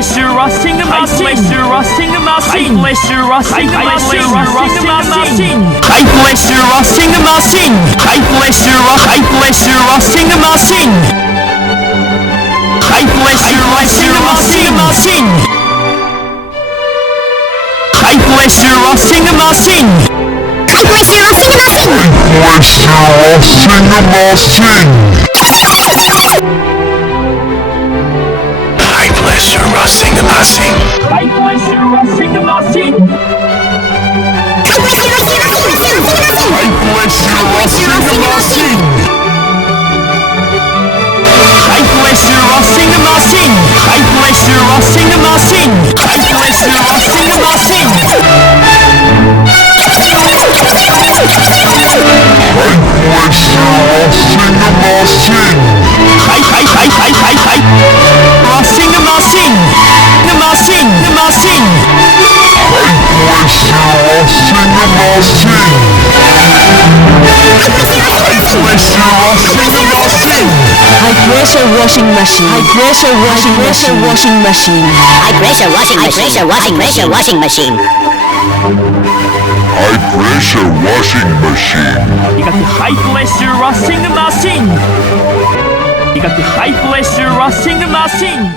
pressure washing machine. High pressure washing machine. High pressure washing machine. High pressure washing machine. High pressure washing machine. High pressure washing machine. High pressure washing machine. High pressure washing machine. High pressure washing machine. High pressure washing machine. High pressure washing machine. High pressure washing machine. High pressure washing machine. High washing machine. The machine. High pressure washing machine. High pressure washing machine. High pressure washing machine. High pressure washing machine. You got the high pressure washing machine. You got the high pressure washing machine.